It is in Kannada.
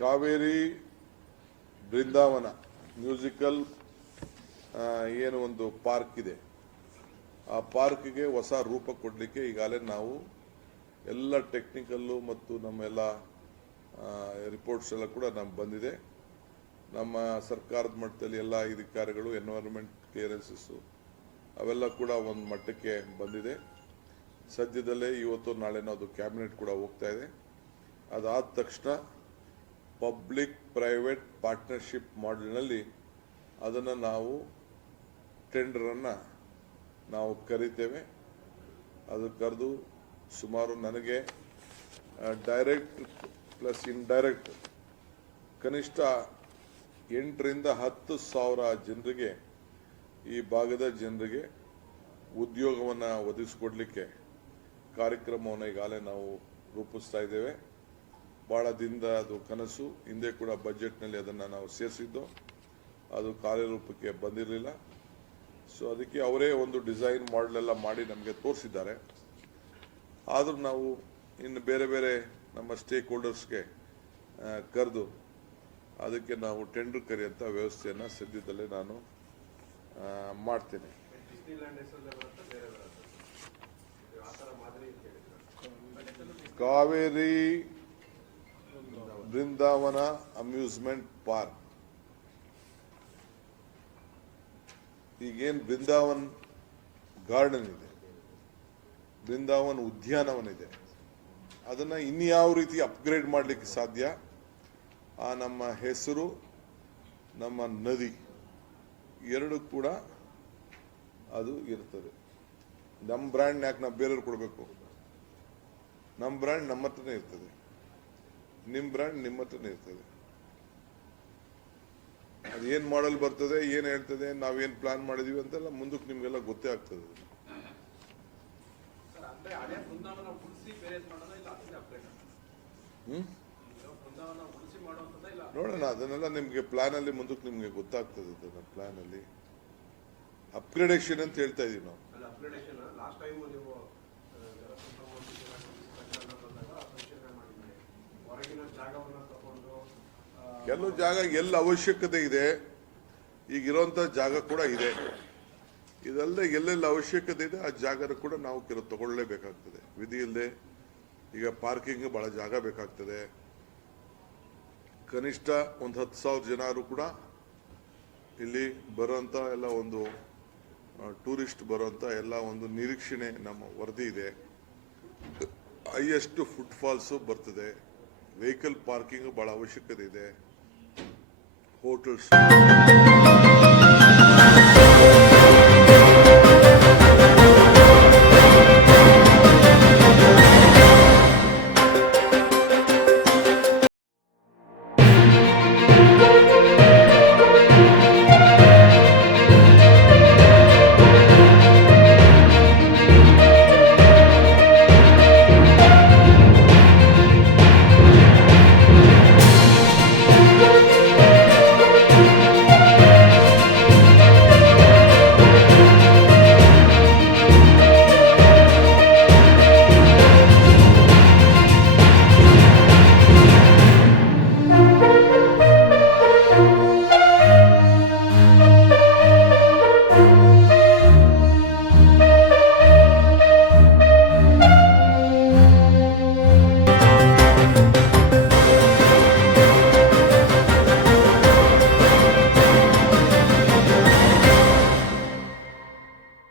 ಕಾವೇರಿ ಬೃಂದಾವನ ಮ್ಯೂಸಿಕಲ್ ಏನು ಒಂದು ಪಾರ್ಕ್ ಇದೆ. ಆ ಪಾರ್ಕ್ಗೆ ಹೊಸ ರೂಪ ಕೊಡಲಿಕ್ಕೆ ಈಗಾಗಲೇ ನಾವು ಎಲ್ಲ ಟೆಕ್ನಿಕಲ್ಲು ಮತ್ತು ನಮ್ಮೆಲ್ಲ ರಿಪೋರ್ಟ್ಸ್ ಎಲ್ಲ ಕೂಡ ನಮ್ಗೆ ಬಂದಿದೆ. ನಮ್ಮ ಸರ್ಕಾರದ ಮಟ್ಟದಲ್ಲಿ ಎಲ್ಲ ಅಧಿಕಾರಿಗಳು ಎನ್ವೈರನ್ಮೆಂಟ್ ಕ್ಲಿಯರೆನ್ಸಸ್ಸು ಅವೆಲ್ಲ ಕೂಡ ಒಂದು ಮಟ್ಟಕ್ಕೆ ಬಂದಿದೆ. ಸದ್ಯದಲ್ಲೇ ಇವತ್ತು ನಾಳೆನೋ ಅದು ಕ್ಯಾಬಿನೆಟ್ ಕೂಡ ಹೋಗ್ತಾ ಇದೆ. ಅದಾದ ತಕ್ಷಣ ಪಬ್ಲಿಕ್ ಪ್ರೈವೇಟ್ ಪಾರ್ಟ್ನರ್ಶಿಪ್ ಮಾಡೆಲ್ನಲ್ಲಿ ಅದನ್ನು ನಾವು ಟೆಂಡರನ್ನು ನಾವು ಕರಿತೇವೆ. ಅದು ಕರೆದು ಸುಮಾರು ನನಗೆ ಡೈರೆಕ್ಟ್ ಪ್ಲಸ್ ಇನ್ಡೈರೆಕ್ಟ್ ಕನಿಷ್ಠ ಎಂಟರಿಂದ ಹತ್ತು ಸಾವಿರ ಜನರಿಗೆ ಈ ಭಾಗದ ಜನರಿಗೆ ಉದ್ಯೋಗವನ್ನು ಒದಗಿಸ್ಕೊಡ್ಲಿಕ್ಕೆ ಕಾರ್ಯಕ್ರಮವನ್ನು ಈಗಾಗಲೇ ನಾವು ರೂಪಿಸ್ತಾ ಇದ್ದೇವೆ. ಭಾಳ ದಿನದ ಅದು ಕನಸು. ಹಿಂದೆ ಕೂಡ ಬಜೆಟ್ನಲ್ಲಿ ಅದನ್ನು ನಾವು ಸೇರಿಸಿದ್ದು. ಅದು ಕಾರ್ಯರೂಪಕ್ಕೆ ಬಂದಿರಲಿಲ್ಲ. ಸೊ ಅದಕ್ಕೆ ಅವರೇ ಒಂದು ಡಿಸೈನ್ ಮಾಡಲೆಲ್ಲ ಮಾಡಿ ನಮಗೆ ತೋರಿಸಿದ್ದಾರೆ. ಆದರೂ ನಾವು ಇನ್ನು ಬೇರೆ ಬೇರೆ ನಮ್ಮ ಸ್ಟೇಕ್ ಹೋಲ್ಡರ್ಸ್ಗೆ ಕರೆದು ಅದಕ್ಕೆ ನಾವು ಟೆಂಡರ್ ಕರೆಯುವಂಥ ವ್ಯವಸ್ಥೆಯನ್ನು ಸದ್ಯದಲ್ಲೇ ನಾನು ಮಾಡ್ತೇನೆ. ಡಿಸ್ನಿಲ್ಯಾಂಡ್ ಹೆಸರಲ್ಲೇ ಬರುತ್ತೆ ಬೇರೆ ಬರುತ್ತೆ ಇದು ಆ ಥರ ಮಾದರಿ ಅಂತ ಹೇಳಿದ್ರು ಕಾವೇರಿ ಬೃಂದಾವನ ಅಮ್ಯೂಸ್ಮೆಂಟ್ ಪಾರ್ಕ್. ಈಗೇನು ಬೃಂದಾವನ್ ಗಾರ್ಡನ್ ಇದೆ ಬೃಂದಾವನ್ ಉದ್ಯಾನವನ ಇದೆ ಅದನ್ನ ಇನ್ಯಾವ ರೀತಿ ಅಪ್ಗ್ರೇಡ್ ಮಾಡಲಿಕ್ಕೆ ಸಾಧ್ಯ? ಆ ನಮ್ಮ ಹೆಸರು, ನಮ್ಮ ನದಿ, ಎರಡು ಕೂಡ ಅದು ಇರ್ತದೆ. ನಮ್ಮ ಬ್ರ್ಯಾಂಡ್ ಯಾಕೆ ನಾವು ಬೇರೆಯವ್ರು ಕೊಡಬೇಕು? ನಮ್ಮ ಬ್ರ್ಯಾಂಡ್ ನಮ್ಮ ಹತ್ರನೇ ಇರ್ತದೆ. ನಿಮ್ಮ ಬ್ರ್ಯಾಂಡ್ ನಿಮ್ಮ ಹತ್ರನೇ ಇರ್ತದೆ. ಏನು ಮಾಡಲ್ ಬರ್ತದೆ ಏನು ಹೇಳ್ತದೆ ನಾವೇನ್ ಪ್ಲಾನ್ ಮಾಡಿದೀವಿ ಅಂತೆಲ್ಲ ಮುಂದಕ್ಕೆ ನಿಮಗೆಲ್ಲ ಗೊತ್ತೇ ಆಗ್ತದೆ. ನೋಡೋಣ ಅದನ್ನೆಲ್ಲ ನಿಮಗೆ ಪ್ಲಾನ್ ಅಲ್ಲಿ ಮುಂದಕ್ಕೆ ನಿಮಗೆ ಗೊತ್ತಾಗ್ತದೆ ಅದನ್ನ ಪ್ಲಾನ್ ಅಲ್ಲಿ. ಅಪ್ಗ್ರೇಡೇಷನ್ ಅಂತ ಹೇಳ್ತಾ ಇದೀವಿ ನಾವು. ಕೆಲವು ಜಾಗ, ಎಲ್ಲ ಅವಶ್ಯಕತೆ ಇದೆ. ಈಗಿರೋಂಥ ಜಾಗ ಕೂಡ ಇದೆ. ಇದಲ್ಲದೆ ಎಲ್ಲೆಲ್ಲಿ ಅವಶ್ಯಕತೆ ಇದೆ, ಆ ಜಾಗ ಕೂಡ ನಾವು ಕೆಲವು ತಗೊಳ್ಳೇಬೇಕಾಗ್ತದೆ. ವಿಧಿ ಇಲ್ಲದೆ ಈಗ ಪಾರ್ಕಿಂಗ್ ಬಹಳ ಜಾಗ ಬೇಕಾಗ್ತದೆ. ಕನಿಷ್ಠ ಒಂದು ಹತ್ತು ಸಾವಿರ ಜನರು ಕೂಡ ಇಲ್ಲಿ ಬರೋಂಥ ಎಲ್ಲ ಒಂದು ಟೂರಿಸ್ಟ್ ಬರೋಂಥ ಎಲ್ಲ ಒಂದು ನಿರೀಕ್ಷಣೆ ನಮ್ಮ ವರದಿ ಇದೆ. ಹೈಯೆಸ್ಟ್ ಫುಟ್ಫಾಲ್ಸು ಬರ್ತದೆ. ವೆಹಿಕಲ್ ಪಾರ್ಕಿಂಗ್ ಭಾಳ ಅವಶ್ಯಕತೆ ಇದೆ. portals.